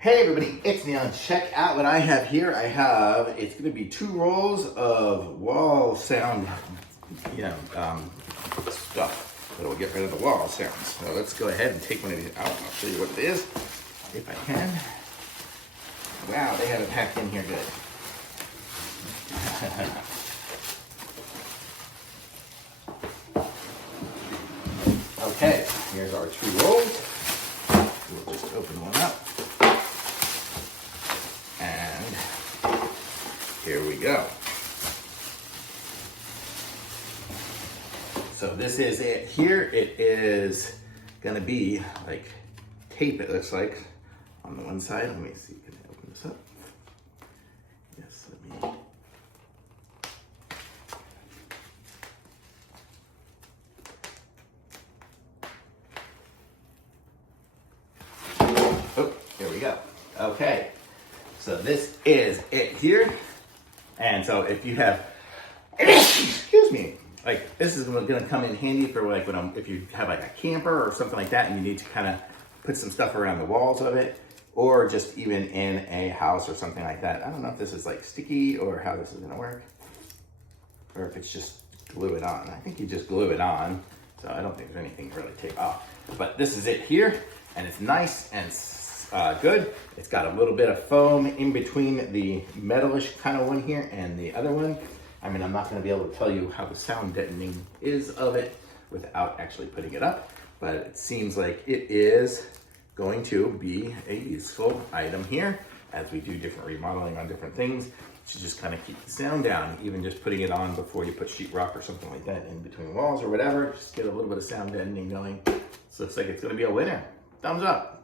Hey everybody, it's Neon. Check out what I have here. It's going to be 2 rolls of wall sound, stuff that will get rid of the wall sounds. So let's go ahead and take one of these out. I'll show you what it is, if I can. Wow, they have it packed in here good. Okay, here's our 2 rolls. We'll just open one up. And here we go. So this is it here. It is gonna be like tape, it looks like, on the one side. Let me see, can I open this up? Yes, let me. Oh, here we go. Okay. So this is it here. And so if you have, excuse me, like this is gonna come in handy for like if you have like a camper or something like that and you need to kind of put some stuff around the walls of it, or just even in a house or something like that. I don't know if this is like sticky or how this is gonna work, or if it's just glue it on. I think you just glue it on. So I don't think there's anything to really take off. But this is it here, and it's nice and good. It's got a little bit of foam in between the metalish kind of one here and the other one. I mean, I'm not going to be able to tell you how the sound deadening is of it without actually putting it up, but it seems like it is going to be a useful item here as we do different remodeling on different things to just kind of keep the sound down. Even just putting it on before you put sheetrock or something like that in between walls or whatever, just get a little bit of sound deadening going. So it looks like it's going to be a winner. Thumbs up.